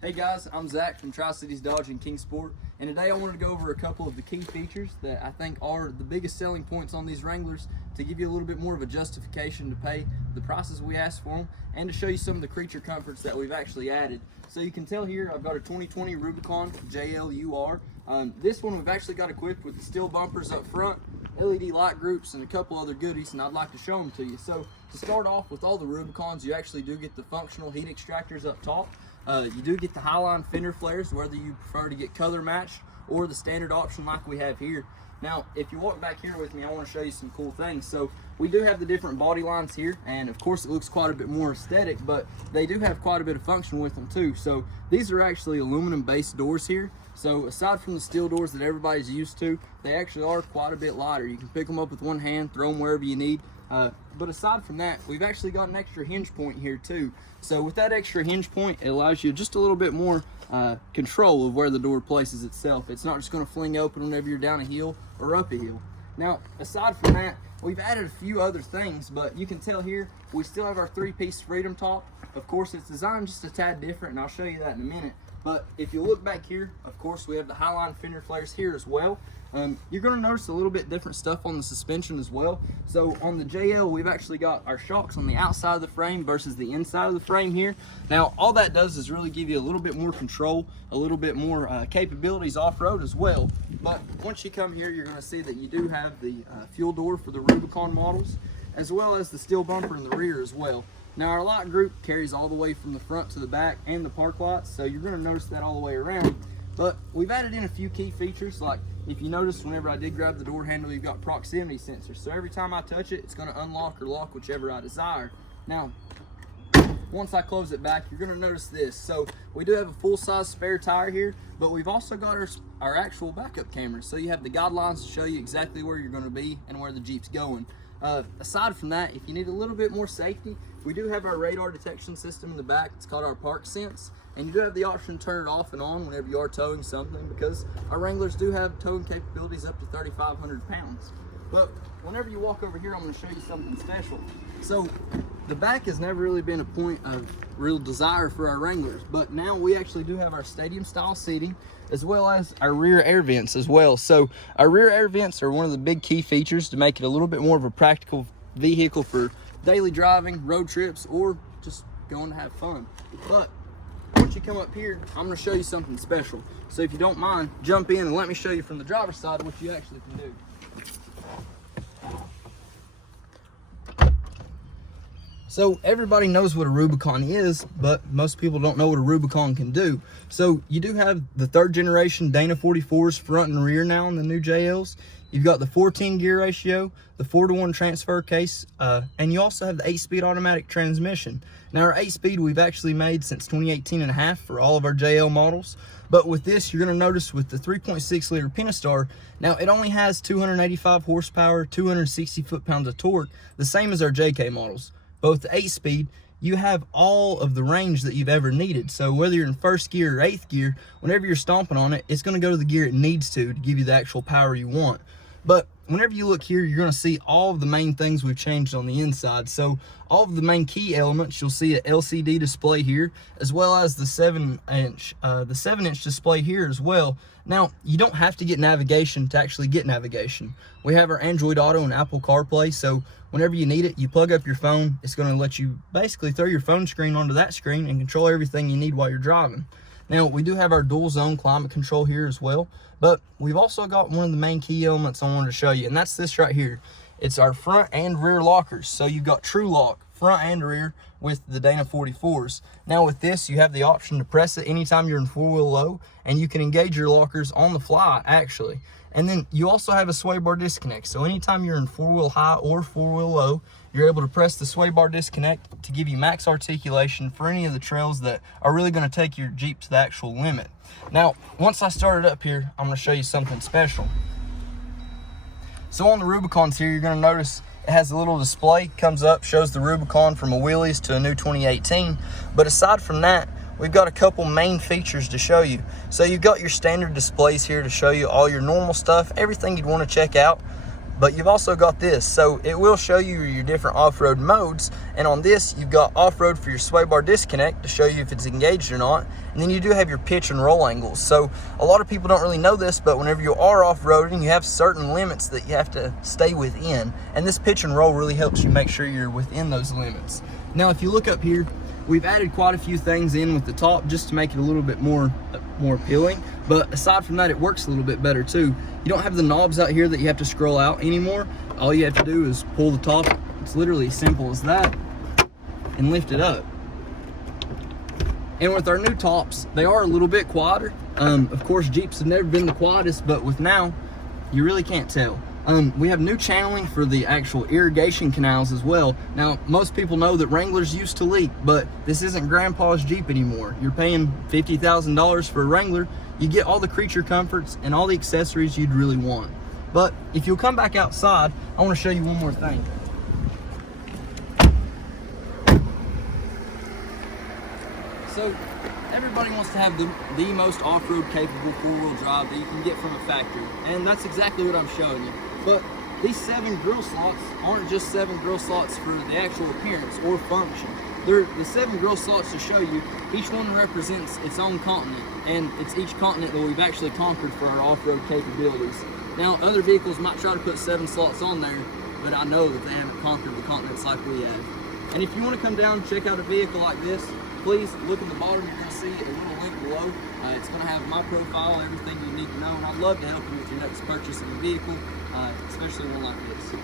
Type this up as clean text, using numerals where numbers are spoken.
Hey guys, I'm Zach from Tri-Cities Dodge in Kingsport, and today I wanted to go over a couple of the key features that I think are the biggest selling points on these Wranglers to give you a little bit more of a justification to pay the prices we ask for them, and to show you some of the creature comforts that we've actually added. So you can tell here I've got a 2020 Rubicon JLUR. This one we've actually got equipped with the steel bumpers up front, LED light groups, and a couple other goodies, and I'd like to show them to you. So to start off with all the Rubicons, you actually do get the functional heat extractors up top. You do get the Highline fender flares, whether you prefer to get color matched or the standard option like we have here. Now, if you walk back here with me, I want to show you some cool things. So we do have the different body lines here, and of course it looks quite a bit more aesthetic, but they do have quite a bit of function with them too. So these are actually aluminum based doors here. So aside from the steel doors that everybody's used to, they actually are quite a bit lighter. You can pick them up with one hand, throw them wherever you need. But aside from that, we've actually got an extra hinge point here too. So with that extra hinge point, it allows you just a little bit more control of where the door places itself. It's not just going to fling open whenever you're down a hill or up a hill. Now, aside from that, we've added a few other things, but you can tell here, we still have our 3-piece Freedom top. Of course, it's designed just a tad different, and I'll show you that in a minute. But if you look back here, of course, we have the Highline fender flares here as well. You're going to notice a little bit different stuff on the suspension as well. So on the JL, we've actually got our shocks on the outside of the frame versus the inside of the frame here. Now, all that does is really give you a little bit more control, a little bit more capabilities off-road as well. But once you come here, you're going to see that you do have the fuel door for the Rubicon models, as well as the steel bumper in the rear as well. Now, our light group carries all the way from the front to the back and the park lights, so you're going to notice that all the way around. But we've added in a few key features, like if you notice, whenever I did grab the door handle, you've got proximity sensors. So every time I touch it, it's going to unlock or lock whichever I desire. Now, once I close it back, you're going to notice this. So we do have a full-size spare tire here, but we've also got our actual backup cameras. So you have the guidelines to show you exactly where you're going to be and where the Jeep's going. Aside from that, if you need a little bit more safety, we do have our radar detection system in the back. It's called our Park Sense, and you do have the option to turn it off and on whenever you are towing something, because our Wranglers do have towing capabilities up to 3,500 pounds. But whenever you walk over here, I'm going to show you something special. So the back has never really been a point of real desire for our Wranglers, but now we actually do have our stadium style seating, as well as our rear air vents as well. So our rear air vents are one of the big key features to make it a little bit more of a practical vehicle for daily driving, road trips, or just going to have fun. But once you come up here, I'm going to show you something special. So if you don't mind, jump in and let me show you from the driver's side what you actually can do. So everybody knows what a Rubicon is, but most people don't know what a Rubicon can do. So you do have the 3rd generation Dana 44s front and rear now in the new JLs. You've got the 14 gear ratio, the 4-to-1 transfer case, and you also have the 8-speed automatic transmission. Now our 8-speed we've actually made since 2018 and a half for all of our JL models. But with this, you're going to notice with the 3.6 liter Pentastar, now it only has 285 horsepower, 260 foot-pounds of torque, the same as our JK models. Both the 8-speed, you have all of the range that you've ever needed. So whether you're in 1st gear or 8th gear, whenever you're stomping on it, it's going to go to the gear it needs to give you the actual power you want. But whenever you look here, you're going to see all of the main things we've changed on the inside. So all of the main key elements, you'll see an LCD display here, as well as the 7-inch display here as well. Now, you don't have to get navigation to actually get navigation. We have our Android Auto and Apple CarPlay, so whenever you need it, you plug up your phone. It's going to let you basically throw your phone screen onto that screen and control everything you need while you're driving. Now, we do have our dual zone climate control here as well, but we've also got one of the main key elements I wanted to show you, and that's this right here. It's our front and rear lockers. So you've got true lock, front and rear, with the Dana 44s. Now with this, you have the option to press it anytime you're in 4-wheel low, and you can engage your lockers on the fly actually. And then you also have a sway bar disconnect. So anytime you're in 4-wheel high or 4-wheel low, you're able to press the sway bar disconnect to give you max articulation for any of the trails that are really going to take your Jeep to the actual limit. Now, once I start it up here, I'm going to show you something special. So on the Rubicons here, you're going to notice it has a little display, comes up, shows the Rubicon from a wheelies to a new 2018. But aside from that, we've got a couple main features to show you. So you've got your standard displays here to show you all your normal stuff, everything you'd want to check out. but you've also got this. So it will show you your different off-road modes, and on this you've got off-road for your sway bar disconnect to show you if it's engaged or not, and then you do have your pitch and roll angles. So a lot of people don't really know this, but whenever you are off-roading, you have certain limits that you have to stay within, and this pitch and roll really helps you make sure you're within those limits. Now if you look up here, we've added quite a few things in with the top just to make it a little bit more appealing, but aside from that, it works a little bit better too. You don't have the knobs out here that you have to scroll out anymore. All you have to do is pull the top. It's literally as simple as that, and lift it up. And with our new tops, they are a little bit quieter. Of course, Jeeps have never been the quietest, but with now, you really can't tell. We have new channeling for the actual irrigation canals as well. Now, most people know that Wranglers used to leak, but this isn't Grandpa's Jeep anymore. You're paying $50,000 for a Wrangler. You get all the creature comforts and all the accessories you'd really want. But if you'll come back outside, I want to show you one more thing. So, everybody wants to have the most off-road capable four-wheel drive that you can get from a factory, and that's exactly what I'm showing you. But these 7 grill slots aren't just 7 grill slots for the actual appearance or function. They're the 7 grill slots to show you. Each one represents its own continent, and it's each continent that we've actually conquered for our off-road capabilities. Now, other vehicles might try to put 7 slots on there, but I know that they haven't conquered the continents like we have. And if you want to come down and check out a vehicle like this, please look at the bottom. You're going to see a little link below. It's going to have my profile, everything you need to know, and I'd love to help you with your next purchase of a vehicle, especially one like this.